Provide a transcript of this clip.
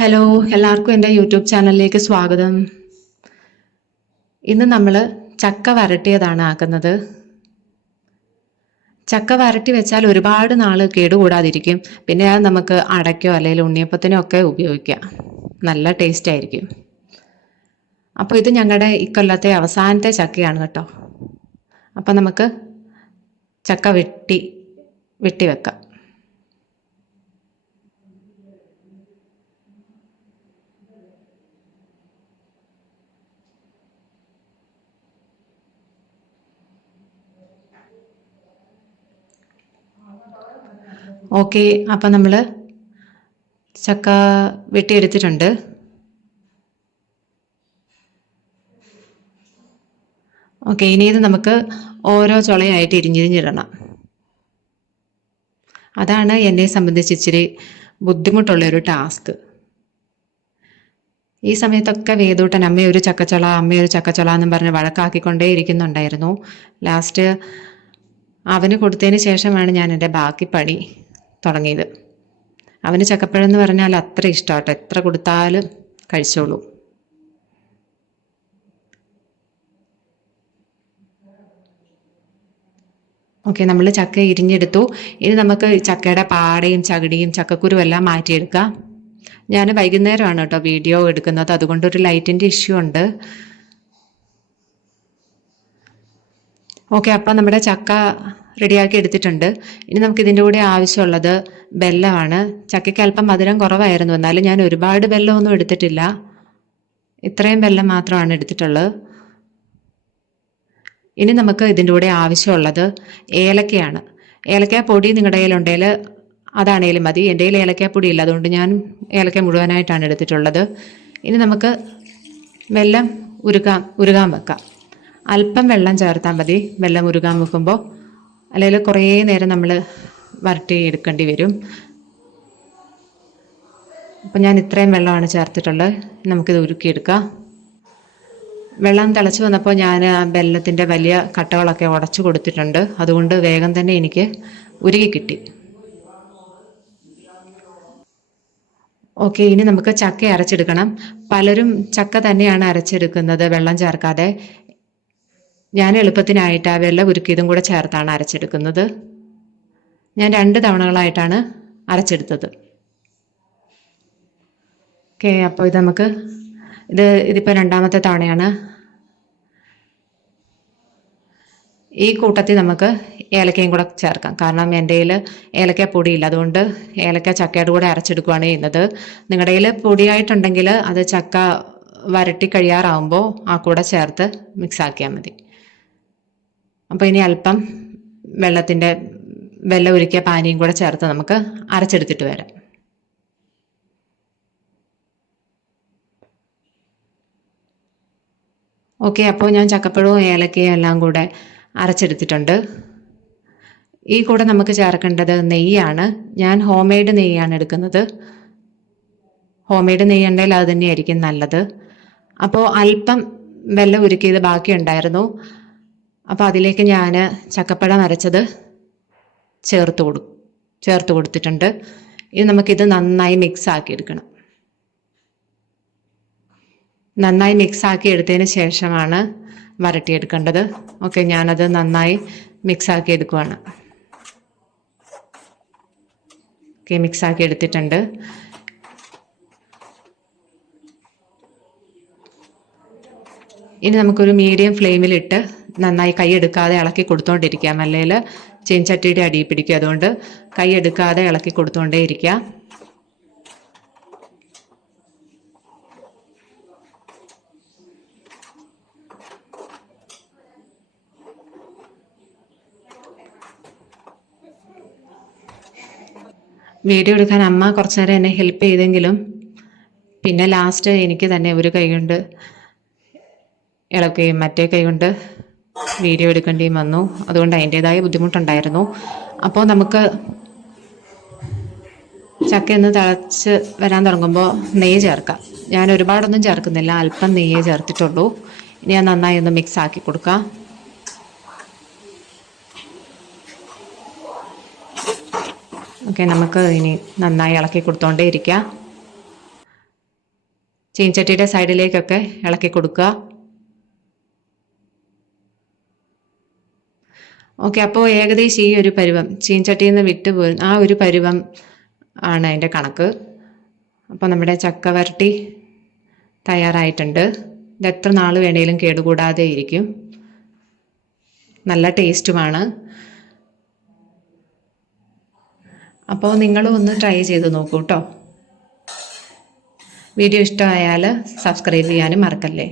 Hello എല്ലാവർക്കും എന്റെ YouTube ചാനലിലേക്ക് സ്വാഗതം. ഇന്ന് നമ്മൾ ചക്ക വരട്ടിയതാണ് ആക്കുന്നത്. ചക്ക വരട്ടി വെച്ചാൽ ഒരുപാട് നാൾ കേടുകൂടാതിരിക്കും. പിന്നെ അത് നമുക്ക് അടയ്ക്കോ അല്ലെങ്കിൽ ഉണ്ണിയപ്പത്തിനോ ഒക്കെ ഉപയോഗിക്കാം. നല്ല ടേസ്റ്റ് ആയിരിക്കും. അപ്പോൾ ഇത് ഞങ്ങളുടെ ഇക്കൊല്ലത്തെ അവസാനത്തെ ചക്കയാണ് കേട്ടോ. അപ്പോൾ നമുക്ക് ചക്ക വെട്ടി വെട്ടി വെക്കാം. ഓക്കെ അപ്പം നമ്മൾ ചക്ക വെട്ടിയെടുത്തിട്ടുണ്ട്. ഓക്കെ ഇനി ഇത് നമുക്ക് ഓരോ ചുളയായിട്ട് ഇരിഞ്ഞിരിഞ്ഞിടണം. അതാണ് എന്നെ സംബന്ധിച്ച് ഇച്ചിരി ബുദ്ധിമുട്ടുള്ളൊരു ടാസ്ക്. ഈ സമയത്തൊക്കെ വേദൂട്ടൻ അമ്മ ഒരു ചക്കച്ചുള അമ്മ ഒരു ചക്കച്ചുള എന്നും പറഞ്ഞ് വഴക്കാക്കിക്കൊണ്ടേ ഇരിക്കുന്നുണ്ടായിരുന്നു. ലാസ്റ്റ് അവന് കൊടുത്തതിന് ശേഷമാണ് ഞാൻ എന്റെ ബാക്കി പണി. തുടങ്ങിയത്. അവന് ചക്കപ്പഴം എന്ന് പറഞ്ഞാൽ അത്ര ഇഷ്ടമാട്ടോ. എത്ര കൊടുത്താലും കഴിച്ചോളൂ. ഓക്കെ നമ്മൾ ചക്ക ഇരിഞ്ഞെടുത്തു. ഇനി നമുക്ക് ചക്കയുടെ പാടയും ചകിടിയും ചക്കക്കുരുവും എല്ലാം മാറ്റിയെടുക്കാം. ഞാൻ വൈകുന്നേരമാണ് കേട്ടോ വീഡിയോ എടുക്കുന്നത്. അതുകൊണ്ട് ഒരു ലൈറ്റിന്റെ ഇഷ്യൂ ഉണ്ട്. ഓക്കെ അപ്പം നമ്മുടെ ചക്ക റെഡിയാക്കി എടുത്തിട്ടുണ്ട്. ഇനി നമുക്ക് ഇതിന്റെ കൂടെ ആവശ്യമുള്ളത് ബെല്ലമാണ്. ചക്കയ്ക്ക് അല്പം മധുരം കുറവായിരുന്നു. എന്നാലും ഞാൻ ഒരുപാട് ബെല്ലമൊന്നും എടുത്തിട്ടില്ല. ഇത്രയും ബെല്ലം മാത്രമാണ് എടുത്തിട്ടുള്ളത് ഇനി നമുക്ക് ഇതിന്റെ കൂടെ ആവശ്യമുള്ളത് ഏലക്കയാണ്. ഏലക്ക പൊടി നിങ്ങളുടെ കയ്യിലുണ്ടെങ്കിൽ അതാണേലും മതി. എന്റെ കയ്യിൽ ഏലക്കാപ്പൊടി ഇല്ല. അതുകൊണ്ട് ഞാൻ ഏലക്ക മുഴുവനായിട്ടാണ് എടുത്തിട്ടുള്ളത്. ഇനി നമുക്ക് വെല്ലം ഉരുകാൻ ഉരുകാൻ വെക്കാം. അല്പം വെള്ളം ചേർത്താൽ മതി. വെല്ലം ഉരുകാൻ വെക്കുമ്പോൾ അല്ലെങ്കിൽ കുറേ നേരം നമ്മൾ വരട്ടി എടുക്കേണ്ടി വരും. അപ്പം ഞാൻ ഇത്രയും വെള്ളമാണ് ചേർത്തിട്ടുള്ളത്. നമുക്കിത് ഉരുക്കിയെടുക്കാം. വെള്ളം തിളച്ച് വന്നപ്പോൾ ഞാൻ ആ വെല്ലത്തിന്റെ വലിയ കട്ടകളൊക്കെ ഉടച്ചു കൊടുത്തിട്ടുണ്ട്. അതുകൊണ്ട് വേഗം തന്നെ എനിക്ക് ഉരുകി കിട്ടി. ഓക്കെ ഇനി നമുക്ക് ചക്ക അരച്ചെടുക്കണം. പലരും ചക്ക തന്നെയാണ് അരച്ചെടുക്കുന്നത് വെള്ളം ചേർക്കാതെ. ഞാൻ എളുപ്പത്തിനായിട്ട് ആ വെള്ള ഉരുക്കിയതും കൂടെ ചേർത്താണ് അരച്ചെടുക്കുന്നത്. ഞാൻ രണ്ട് തവണകളായിട്ടാണ് അരച്ചെടുത്തത്. ഓക്കെ അപ്പോൾ ഇത് നമുക്ക് ഇത് ഇതിപ്പോൾ രണ്ടാമത്തെ തവണയാണ്. ഈ കൂട്ടത്തിൽ നമുക്ക് ഏലക്കയും കൂടെ ചേർക്കാം. കാരണം എന്റെ കയ്യിൽ ഏലക്ക പൊടിയില്ല അതുകൊണ്ട് ഏലക്ക ചക്കയുടെ കൂടെ അരച്ചെടുക്കുകയാണ് ചെയ്യുന്നത്. നിങ്ങളുടെ കയ്യിൽ പൊടിയായിട്ടുണ്ടെങ്കിൽ അത് ചക്ക വരട്ടി കഴിയാറാവുമ്പോൾ ആ കൂടെ ചേർത്ത് മിക്സ് ആക്കിയാൽ മതി. അപ്പോൾ ഇനി അല്പം വെള്ളത്തിന്റെ വെള്ളം ഉരുക്കിയ പാനിയും കൂടെ ചേർത്ത് നമുക്ക് അരച്ചെടുത്തിട്ട് വരാം. ഓക്കെ അപ്പോൾ ഞാൻ ചക്കപ്പഴവും ഏലക്കയും എല്ലാം കൂടെ അരച്ചെടുത്തിട്ടുണ്ട്. ഈ കൂടെ നമുക്ക് ചേർക്കേണ്ടത് നെയ്യാണ്. ഞാൻ ഹോം മെയ്ഡ് നെയ്യാണ് എടുക്കുന്നത്. ഹോം മെയ്ഡ് നെയ്യ് ഉണ്ടെങ്കിൽ അത് തന്നെയായിരിക്കും നല്ലത്. അപ്പോൾ അല്പം വെള്ളം ഉരുക്കിയത് ബാക്കിയുണ്ടായിരുന്നു. അപ്പോൾ അതിലേക്ക് ഞാൻ ചക്കപ്പഴ അരച്ചത് ചേർത്ത് കൊടു ചേർത്ത് കൊടുത്തിട്ടുണ്ട്. ഇനി നമുക്കിത് നന്നായി മിക്സ് ആക്കി എടുക്കണം. നന്നായി മിക്സ് ആക്കി എടുത്തതിന് ശേഷമാണ് വരട്ടിയെടുക്കേണ്ടത് ഓക്കെ ഞാനത് നന്നായി മിക്സ് ആക്കി എടുക്കുവാണ്. ഓക്കെ മിക്സ് ആക്കി എടുത്തിട്ടുണ്ട്. ഇനി നമുക്കൊരു മീഡിയം ഫ്ലെയിമിലിട്ട് നന്നായി കൈ എടുക്കാതെ ഇളക്കി കൊടുത്തോണ്ടിരിക്കാം അല്ലെങ്കിൽ ചീൻചട്ടിയുടെ അടിയിൽ പിടിക്കും അതുകൊണ്ട് കൈ എടുക്കാതെ ഇളക്കി കൊടുത്തോണ്ടേ ഇരിക്കാം വീഡിയോ എടുക്കാൻ അമ്മ കുറച്ചു നേരം എന്നെ ഹെൽപ്പ് ചെയ്തെങ്കിലും പിന്നെ ലാസ്റ്റ് എനിക്ക് തന്നെ ഒരു കൈ കൊണ്ട് ഇളക്കുകയും മറ്റേ കൈ കൊണ്ട് വീഡിയോ എടുക്കേണ്ടിയും വന്നു. അതുകൊണ്ട് അതിന്റെതായ ബുദ്ധിമുട്ടുണ്ടായിരുന്നു. അപ്പോൾ നമുക്ക് ചക്ക ഒന്ന് തിളച്ച് വരാൻ തുടങ്ങുമ്പോൾ നെയ്യ് ചേർക്കാം. ഞാൻ ഒരുപാടൊന്നും ചേർക്കുന്നില്ല. അല്പം നെയ്യേ ചേർത്തിട്ടുള്ളൂ. ഇനി ഞാൻ നന്നായി ഒന്ന് മിക്സ് ആക്കി കൊടുക്കാം. ഓക്കെ നമുക്ക് ഇനി നന്നായി ഇളക്കി കൊടുത്തോണ്ടേ ഇരിക്കാം. ചീൻചട്ടിയുടെ സൈഡിലേക്കൊക്കെ ഇളക്കി കൊടുക്കുക. ഓക്കെ അപ്പോൾ ഏകദേശം ഈ ഒരു പരുവം ചീൻചട്ടിയിൽ നിന്ന് വിട്ട് ആ ഒരു പരുവം ആണ് അതിന്റെ കണക്ക്. അപ്പോൾ നമ്മുടെ ചക്കവരട്ടി തയ്യാറായിട്ടുണ്ട്. ഇത് എത്ര നാൾ വേണേലും കേടുകൂടാതെ ഇരിക്കും. നല്ല ടേസ്റ്റുമാണ്. അപ്പോൾ നിങ്ങളും ഒന്ന് ട്രൈ ചെയ്ത് നോക്കൂ കേട്ടോ. വീഡിയോ ഇഷ്ടമായാൽ സബ്സ്ക്രൈബ് ചെയ്യാനും മറക്കല്ലേ?